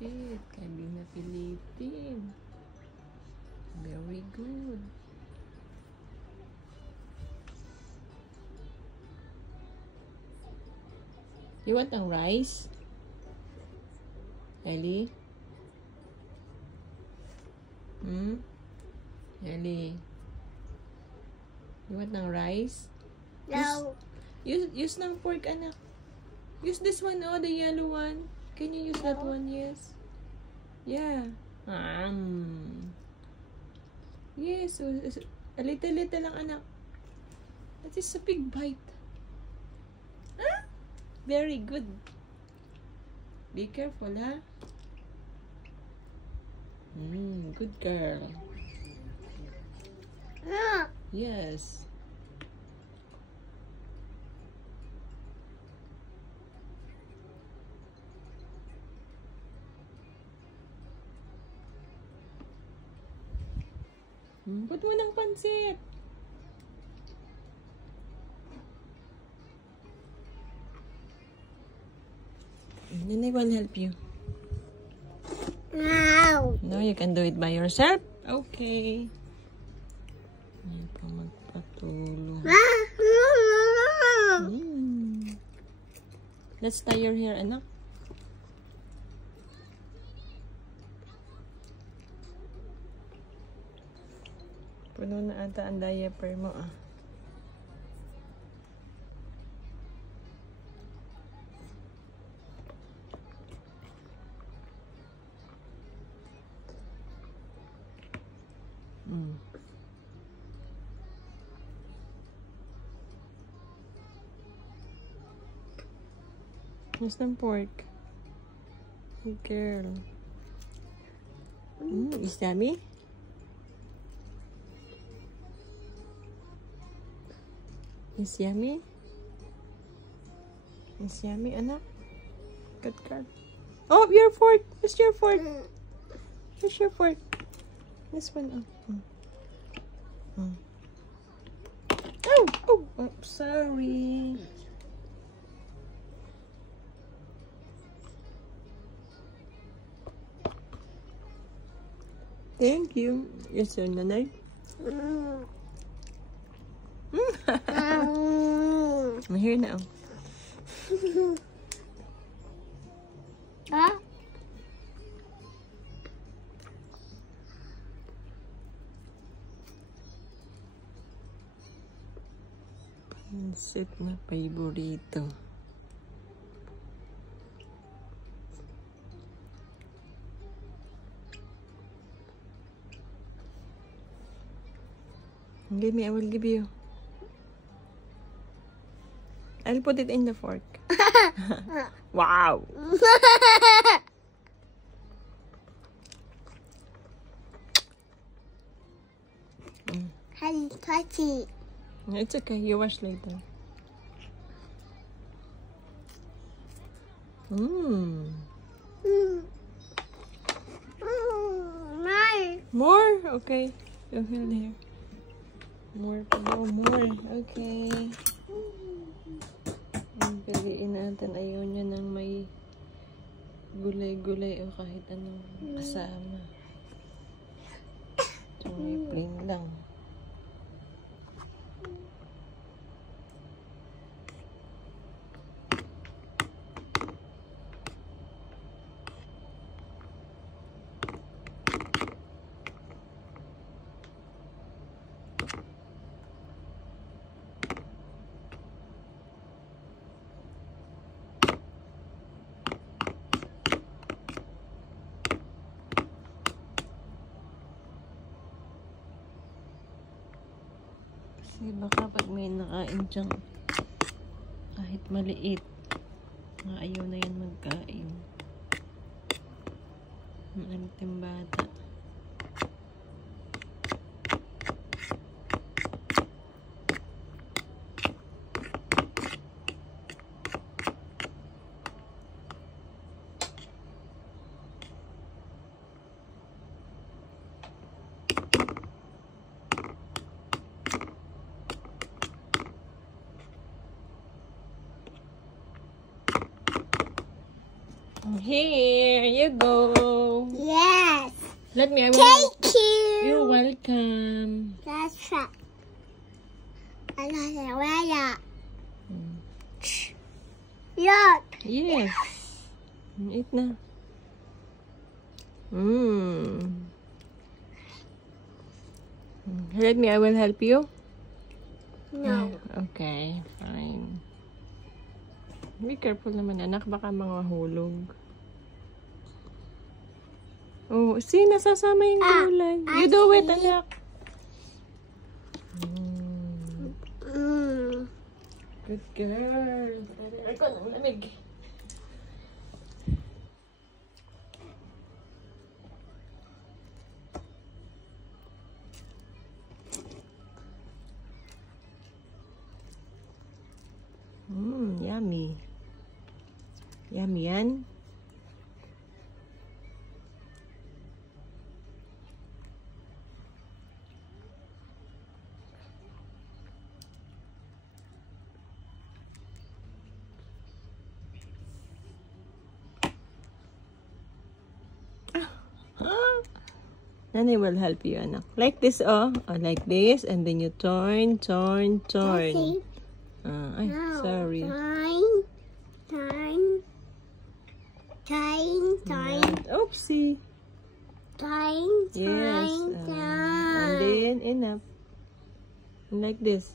it. Cabina Philippine. Very good. You want ng rice? Ellie? Ellie? You want ng rice? No. Use ng fork, anak. Use this one, oh, the yellow one. Can you use that one? Yes. Yeah. Yes. So, a little lang, anak. That is a big bite. Huh? Very good. Be careful, ha? Good girl. Yes. Put mo ng pansit. Nanay will help you. No. No, you can do it by yourself. Okay. Hindi pa magpatulong. Let's tie your hair, anak. Puno na ata ang diaper mo, ah. Use ng pork. Good girl. Is yummy? Is yummy? Is yummy, anak? Good girl. Oh, your fork! Where's your fork? Where's your fork? This one. Oh, sorry. Thank you. Yes, sir, nanay. I'm here now. Huh? Pansit na paborito. Give me, I will give you. I'll put it in the fork. Wow! Honey, touchy. It's okay, you wash later. More? Okay. You feel here. More. Okay. Ang piliin natin, ayaw niya ng may gulay-gulay o kahit anong kasama. So, may plain lang. Kasi baka pag may nakain dyan, kahit maliit, ayaw na yan magkain. Ang ating bata. Here you go. Yes. Let me. Thank you. You're welcome. That's right. Another way. Look. Yes. Eat na. Let me. I will help you. No. Okay, fine. Be careful naman, anak. Baka mga hulog. Oh, see, nasasama yung gulay. You do it, anak. Good girl. Ay, ko nang lamig. Yummy. Yummy yan. Nanny will help you, anak. Like this, oh. Like this, and then you turn. See? Ay, No. sorry. Turn. Oopsie. Turn. Yes. And then, enough. Like this.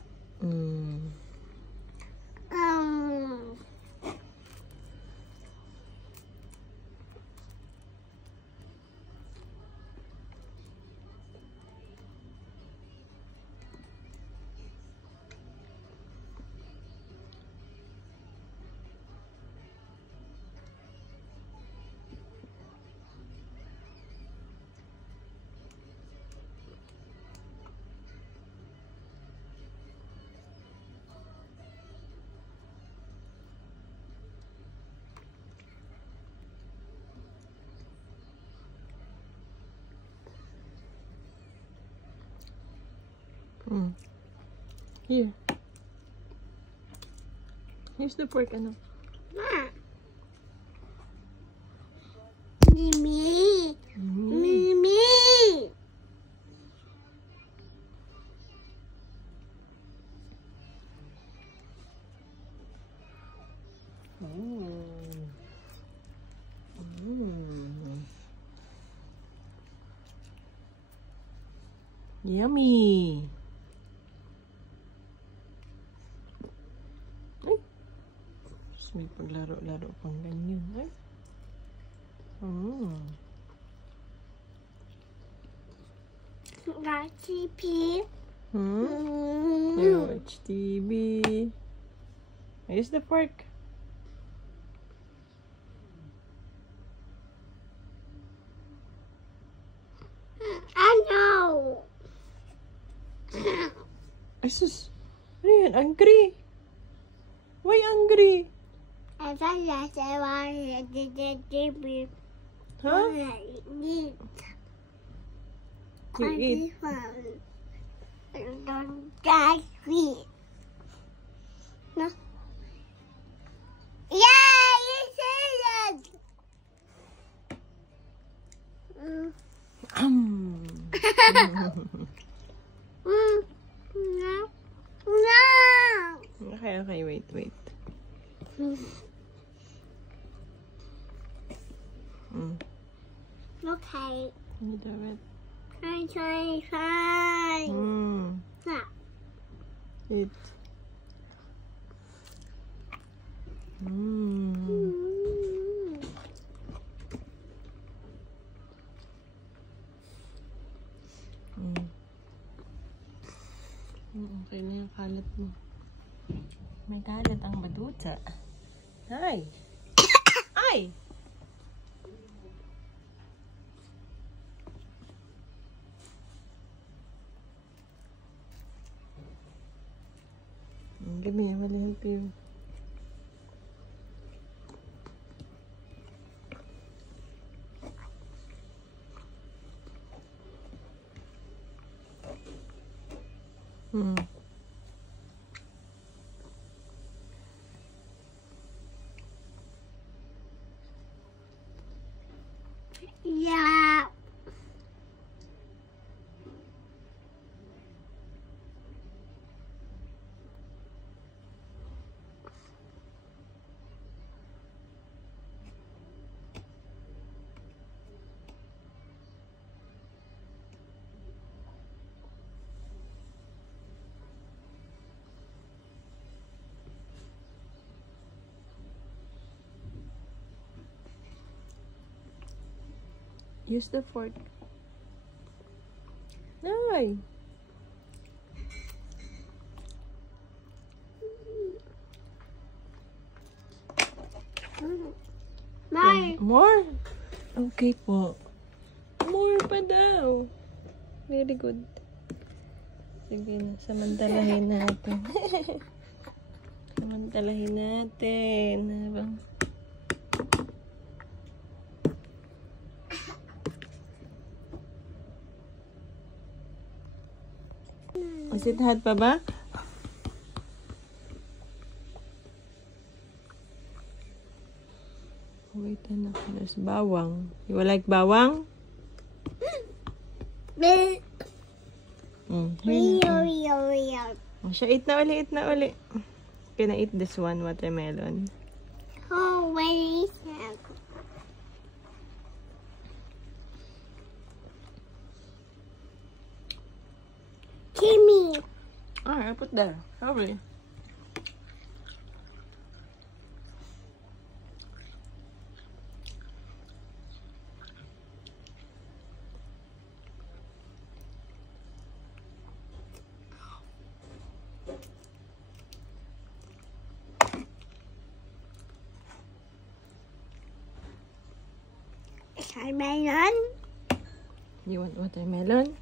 Here. Here's the pork, anak. Mimi. Yummy. Ay. Diyos, may paglaro-laro pang ganyan. Ay. RCP. You watch TV. Here's the pork. I know. Ay, sus. Ano yan? Angry? Why angry? I thought that's why I did the TV. Huh? Eat. You eat. Don't die sweet. No. Yeah, you said it. No. No. Okay, wait. Okay. You do it. Try. No. Eat. Okay na yung kalat mo. May kalat ang baduta. Ay! Ay! Give me, I will help you. Use the fork. Nay! More. More? Okay po. More pa daw. Very good. Sige na, samantalahin natin. Samantalahin natin. Habang... Is it hot pa ba? Wait na ako. There's bawang. You like bawang? Oh, siya, eat na uli, eat na uli. Can I eat this one, watermelon? Oh, wait a second. Timmy. Ah, I put there. Sorry. Watermelon. You want watermelon?